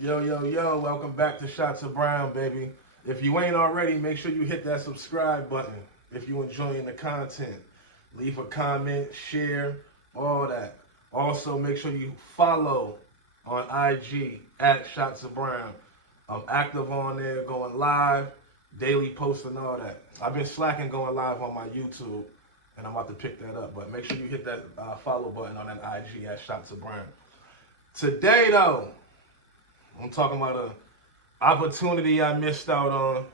Yo, welcome back to Shots of Brown, baby. If you ain't already, make sure you hit that subscribe button. If you enjoying the content, leave a comment, share, all that. Also, make sure you follow on IG at Shots of Brown. I'm active on there, going live, daily posting, all that. I've been slacking going live on my YouTube, and I'm about to pick that up. But make sure you hit that follow button on that IG at Shots of Brown. Today, though, I'm talking about an opportunity I missed out on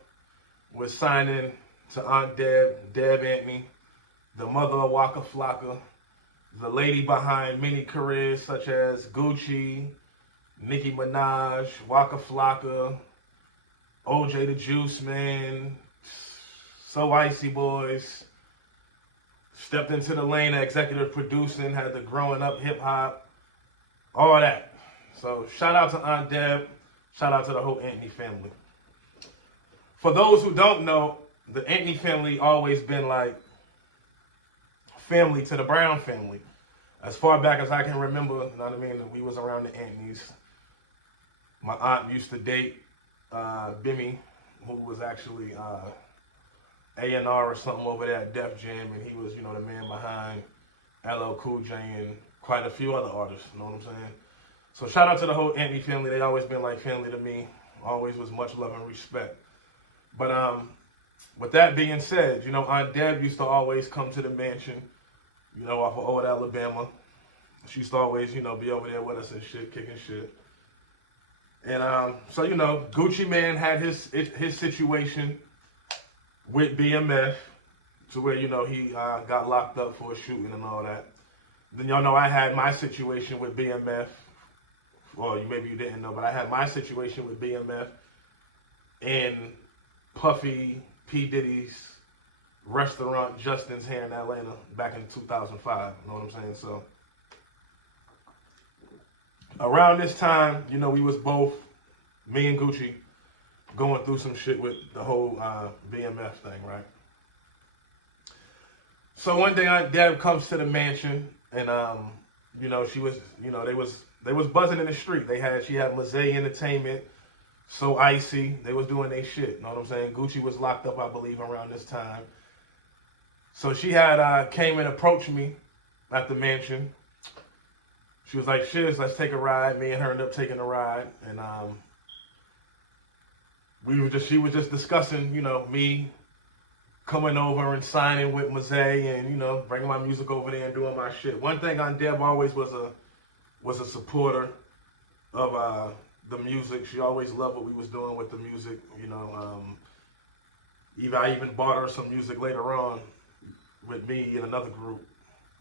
with signing to Aunt Deb Antney, the mother of Waka Flocka, the lady behind many careers such as Gucci, Nicki Minaj, Waka Flocka, OJ the Juice Man, So Icy Boys, stepped into the lane of executive producing, had the growing up hip hop, all that. So shout out to Aunt Deb, shout out to the whole Antney family. For those who don't know, the Antney family always been like family to the Brown family. As far back as I can remember, you know what I mean, we was around the Antneys. My aunt used to date Bimmy, who was actually A&R or something over there at Def Jam, and he was, the man behind LL Cool J and quite a few other artists, you know what I'm saying? So shout out to the whole Antney family. They always been like family to me. Always was much love and respect. But with that being said, Aunt Deb used to always come to the mansion, off of Old Alabama. She used to always, be over there with us and shit, kicking shit. And so Gucci Man had his situation with BMF to where, he got locked up for a shooting and all that. Then y'all know I had my situation with BMF. Well, maybe you didn't know, but I had my situation with BMF in Puffy P. Diddy's restaurant, Justin's, here in Atlanta back in 2005. You know what I'm saying? So around this time, we was both, me and Gucci, going through some shit with the whole BMF thing, right? So one day Aunt Deb comes to the mansion and, she was, they was buzzing in the street. She had Mazay Entertainment, So Icy. They was doing their shit. You know what I'm saying? Gucci was locked up, I believe, around this time. So she had came and approached me at the mansion. She was like, "Shiz, let's take a ride." Me and her ended up taking a ride, and she was just discussing, me coming over and signing with Mazay and bringing my music over there and doing my shit. One thing on Deb always was a supporter of the music. She always loved what we was doing with the music. I even bought her some music later on with me and another group,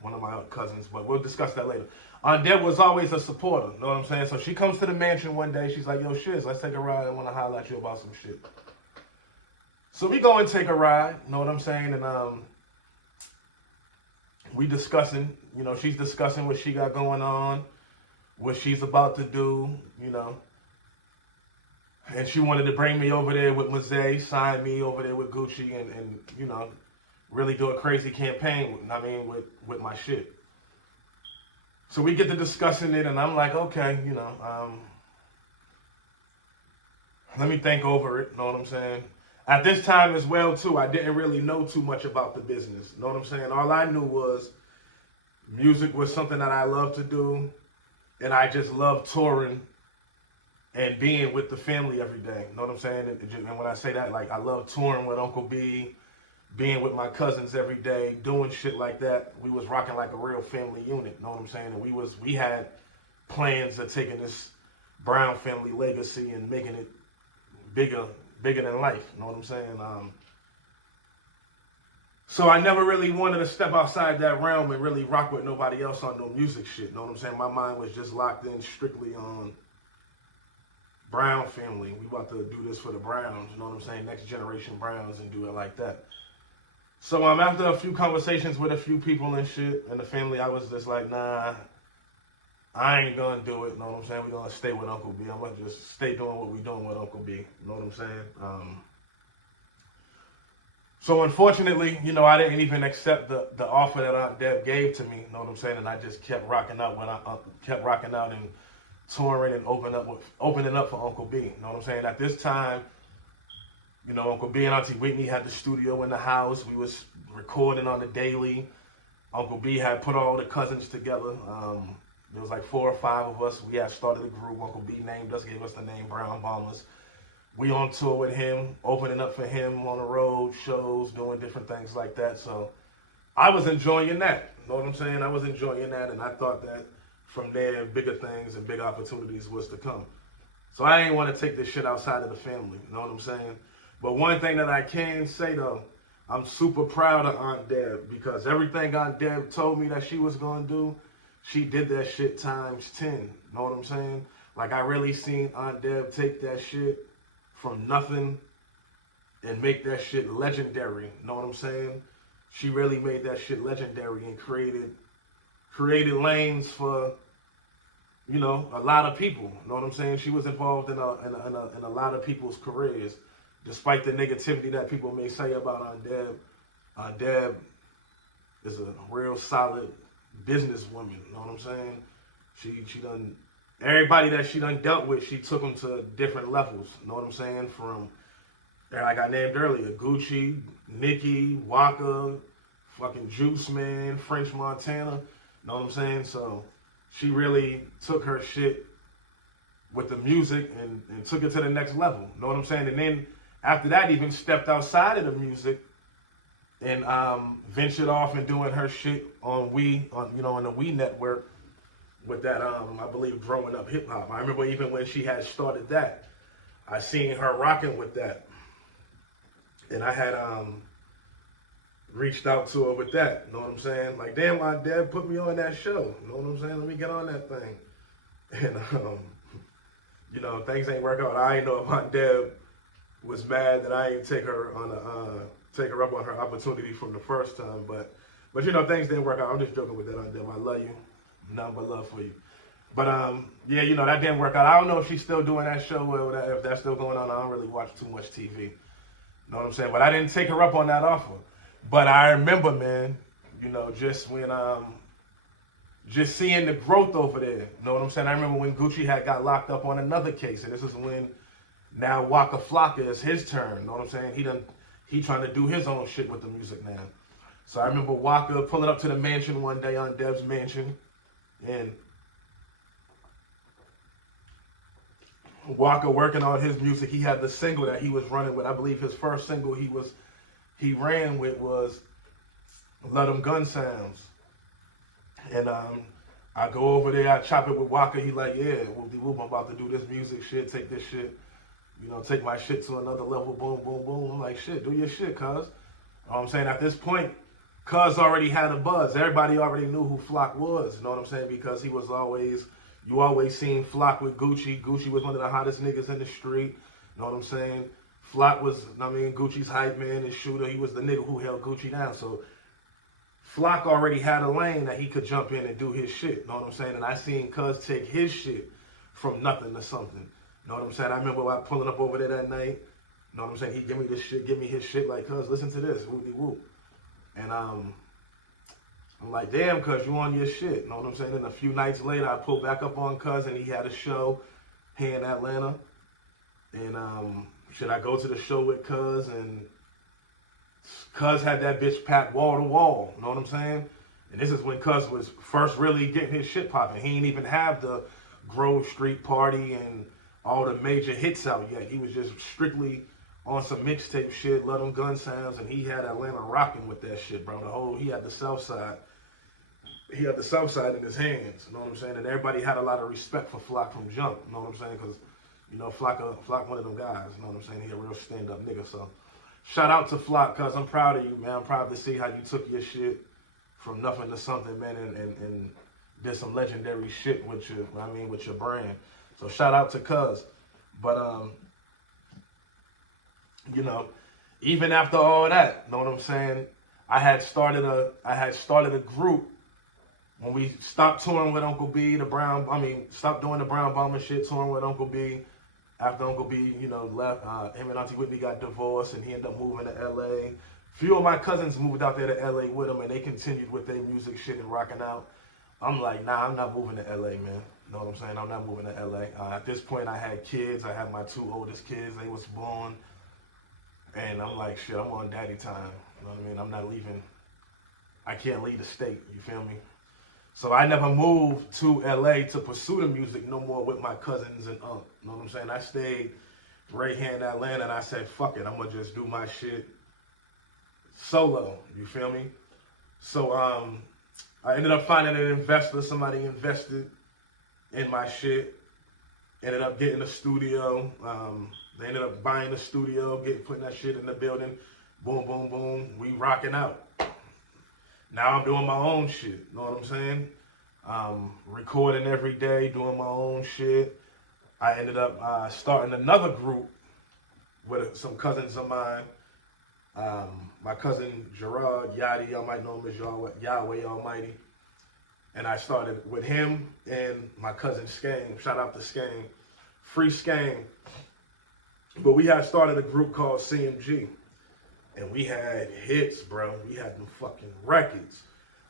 one of my cousins, but we'll discuss that later. Aunt Deb was always a supporter, you know what I'm saying? So she comes to the mansion one day, she's like, "Yo, Shiz, let's take a ride. I want to holler at you about some shit." So we go and take a ride, you know what I'm saying? And we discussing, she's discussing what she got going on, what she's about to do, And she wanted to bring me over there with Mazay, sign me over there with Gucci, and really do a crazy campaign, with my shit. So we get to discussing it, and I'm like, okay, let me think over it, you know what I'm saying? At this time as well, too, I didn't really know too much about the business, you know what I'm saying? All I knew was music was something that I love to do, and I just love touring and being with the family every day, you know what I'm saying? And when I say that, like, I love touring with Uncle B, being with my cousins every day, doing shit like that. We was rocking like a real family unit, you know what I'm saying? And we had plans of taking this Brown family legacy and making it bigger than life, you know what I'm saying? So I never really wanted to step outside that realm and really rock with nobody else on no music shit, you know what I'm saying? My mind was just locked in strictly on Brown family. We about to do this for the Browns, you know what I'm saying? Next generation Browns, and do it like that. So after a few conversations with a few people and shit in the family, I was just like, nah, I ain't gonna do it, you know what I'm saying? We're gonna stay with Uncle B. I'm gonna just stay doing what we're doing with Uncle B, you know what I'm saying? So unfortunately, I didn't even accept the offer that Aunt Deb gave to me, you know what I'm saying? And I just kept rocking out and touring and opening up for Uncle B. You know what I'm saying? At this time, you know, Uncle B and Auntie Whitney had the studio in the house. We was recording on the daily. Uncle B had put all the cousins together. There was like 4 or 5 of us. We had started a group. Uncle B named us, gave us the name Brown Bombers. We on tour with him, opening up for him on the road, shows, doing different things like that. So I was enjoying that. You know what I'm saying? I was enjoying that, and I thought that from there, bigger things and big opportunities was to come. So I ain't want to take this shit outside of the family. You know what I'm saying? But one thing that I can say, though, I'm super proud of Aunt Deb, because everything Aunt Deb told me that she was going to do, she did that shit times 10. You know what I'm saying? Like, I really seen Aunt Deb take that shit from nothing and make that shit legendary. You know what I'm saying? She really made that shit legendary and created lanes for, you know, a lot of people. You know what I'm saying? She was involved in a lot of people's careers. Despite the negativity that people may say about Aunt Deb is a real solid businesswoman. You know what I'm saying? She done, everybody that she done dealt with, she took them to different levels. You know what I'm saying? From, like I named earlier, Gucci, Nicki, Waka, fucking Juice Man, French Montana. You know what I'm saying? So she really took her shit with the music and took it to the next level. You know what I'm saying? And then after that, even stepped outside of the music and ventured off and doing her shit on the We Network with that, I believe, Growing Up Hip Hop. I remember even when she had started that, I seen her rocking with that. And I had reached out to her with that. You know what I'm saying? Like, damn, my dad put me on that show. You know what I'm saying? Let me get on that thing. And, you know, things ain't work out. I ain't know if my dad was mad that I ain't take her up on her opportunity from the first time, but you know, things didn't work out. I'm just joking with that, Aunt Deb. I love you, nothing but love for you. But yeah, you know, that didn't work out. I don't know if she's still doing that show or if that's still going on. I don't really watch too much TV. You know what I'm saying? But I didn't take her up on that offer. But I remember, man, you know, just when just seeing the growth over there. You know what I'm saying? I remember when Gucci had got locked up on another case, and this is when now Waka Flocka is his turn. You know what I'm saying? He trying to do his own shit with the music now. So I remember Waka pulling up to the mansion one day, on Deb's mansion, and Waka working on his music. He had the single that he was running with. I believe his first single he ran with was Let 'Em Gun Sounds. And I go over there, I chop it with Waka. He like, yeah, whoop, I'm about to do this music shit, take this shit, you know, take my shit to another level, boom, boom, boom. I'm like, shit, do your shit, cuz. You know what I'm saying? At this point, cuz already had a buzz. Everybody already knew who Flock was, you know what I'm saying? Because he was you always seen Flock with Gucci. Gucci was one of the hottest niggas in the street, you know what I'm saying? Flock was, Gucci's hype man and shooter. He was the nigga who held Gucci down. So Flock already had a lane that he could jump in and do his shit, you know what I'm saying? And I seen cuz take his shit from nothing to something. You know what I'm saying? I remember pulling up over there that night. You know what I'm saying? He give me this shit, give me his shit, like, cuz, listen to this, whoop-de-whoop. And I'm like, damn, cuz, you on your shit. You know what I'm saying? And a few nights later, I pulled back up on cuz, and he had a show here in Atlanta. And should I go to the show with cuz? And cuz had that bitch packed wall to wall. You know what I'm saying? And this is when cuz was first really getting his shit popping. He didn't even have the Grove Street Party and all the major hits out yet. He was just strictly on some mixtape shit, Let 'Em Gun Sounds, and he had Atlanta rocking with that shit, bro. He had the South Side. He had the South Side in his hands, you know what I'm saying? And everybody had a lot of respect for Flock from jump, you know what I'm saying? Because, you know, Flock one of them guys, you know what I'm saying? He a real stand-up nigga, so shout out to Flock, cuz I'm proud of you, man. I'm proud to see how you took your shit from nothing to something, man, and did some legendary shit with your brand. So shout out to cuz. But you know, even after all that, you know what I'm saying? I had started a group when we stopped touring with Uncle B, stopped doing the Brown Bomber shit, touring with Uncle B. After Uncle B, you know, left, him and Auntie Whitney got divorced, and he ended up moving to LA. Few of my cousins moved out there to LA with him, and they continued with their music shit and rocking out. I'm like, nah, I'm not moving to LA, man. You know what I'm saying? I'm not moving to LA. At this point, I had kids. I had my 2 oldest kids. They was born. And I'm like, shit, I'm on daddy time. You know what I mean? I'm not leaving. I can't leave the state. You feel me? So I never moved to LA to pursue the music no more with my cousins and uncle. You know what I'm saying? I stayed right here in Atlanta, and I said, fuck it. I'm going to just do my shit solo. You feel me? So I ended up finding an investor. Somebody invested in my shit. Ended up getting a studio. They ended up buying the studio, putting that shit in the building. Boom, boom, boom. We rocking out. Now I'm doing my own shit. You know what I'm saying? Recording every day, doing my own shit. I ended up starting another group with some cousins of mine. My cousin Gerard Yachty, y'all might know him as Yahweh Almighty. And I started with him and my cousin Shayne. Shout out to Shayne. Free Shayne. But we had started a group called CMG. And we had hits, bro. We had them fucking records.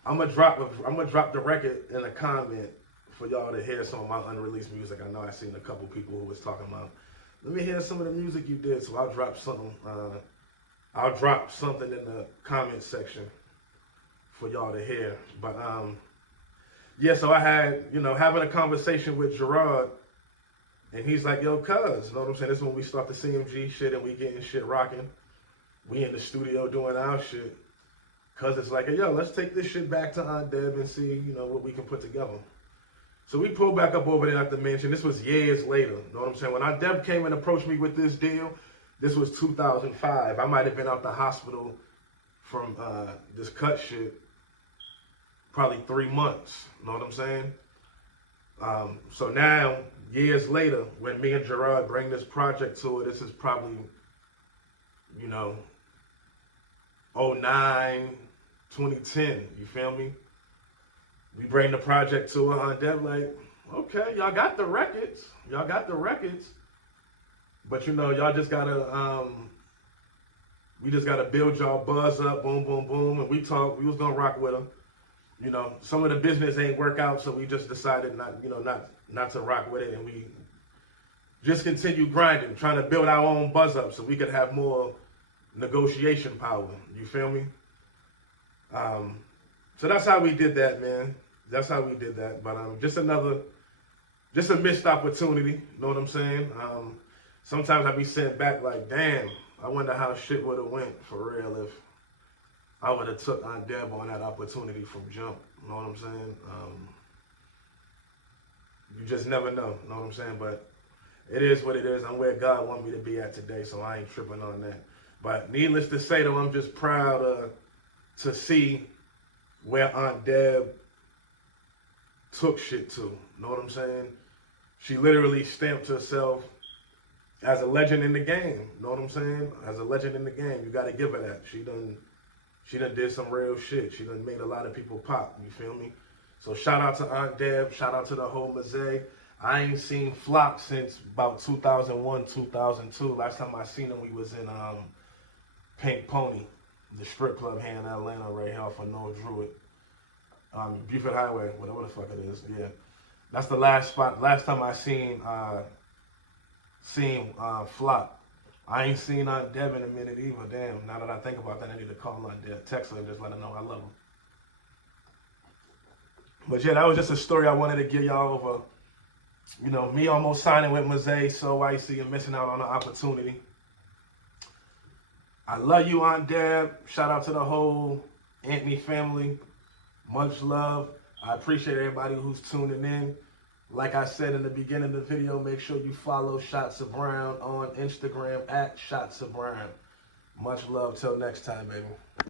I'm gonna drop the record in a comment for y'all to hear some of my unreleased music. I know I seen a couple people who was talking about, let me hear some of the music you did. So I'll drop something. I'll drop something in the comment section for y'all to hear. But yeah, so I had, having a conversation with Gerard, and he's like, yo, cuz, you know what I'm saying? This is when we start the CMG shit and we getting shit rocking. We in the studio doing our shit. Cuz it's like, hey, yo, let's take this shit back to Aunt Deb and see, what we can put together. So we pulled back up over there at the mansion. This was years later, you know what I'm saying? When Aunt Deb came and approached me with this deal, this was 2005. I might have been out the hospital from this cut shit probably 3 months, you know what I'm saying? So now, years later, when me and Gerard bring this project to it, this is probably, 09, 2010, you feel me? We bring the project to her, Aunt Deb like, okay, y'all got the records. But y'all just gotta, we just gotta build y'all buzz up, boom, boom, boom. And we was gonna rock with them. Some of the business ain't work out, so we just decided not to rock with it. And we just continue grinding, trying to build our own buzz up so we could have more negotiation power. You feel me? So that's how we did that, man. That's how we did that. But just a missed opportunity. You know what I'm saying? Sometimes I be sitting back like, damn, I wonder how shit would have went for real if I would have took Aunt Deb on that opportunity from jump. You know what I'm saying? You just never know. You know what I'm saying? But it is what it is. I'm where God want me to be at today, so I ain't tripping on that. But needless to say, though, I'm just proud to see where Aunt Deb took shit to. You know what I'm saying? She literally stamped herself as a legend in the game. You know what I'm saying? As a legend in the game. You got to give her that. She done did some real shit. She done made a lot of people pop. You feel me? So shout out to Aunt Deb. Shout out to the whole mosaic. I ain't seen Flock since about 2001, 2002. Last time I seen him, we was in Pink Pony, the strip club here in Atlanta, right here off of North Druid. Buford Highway, whatever the fuck it is. Yeah. That's the last spot. Last time I seen Flock. I ain't seen Aunt Deb in a minute either. Damn, now that I think about that, I need to call Aunt Deb, text her, and just let her know I love her. But yeah, that was just a story I wanted to give y'all over. Me almost signing with Mosaic, so icy and missing out on the opportunity. I love you, Aunt Deb. Shout out to the whole Antney family. Much love. I appreciate everybody who's tuning in. Like I said in the beginning of the video, make sure you follow Shots of Brown on Instagram @Shots of Brown. Much love. Till next time, baby.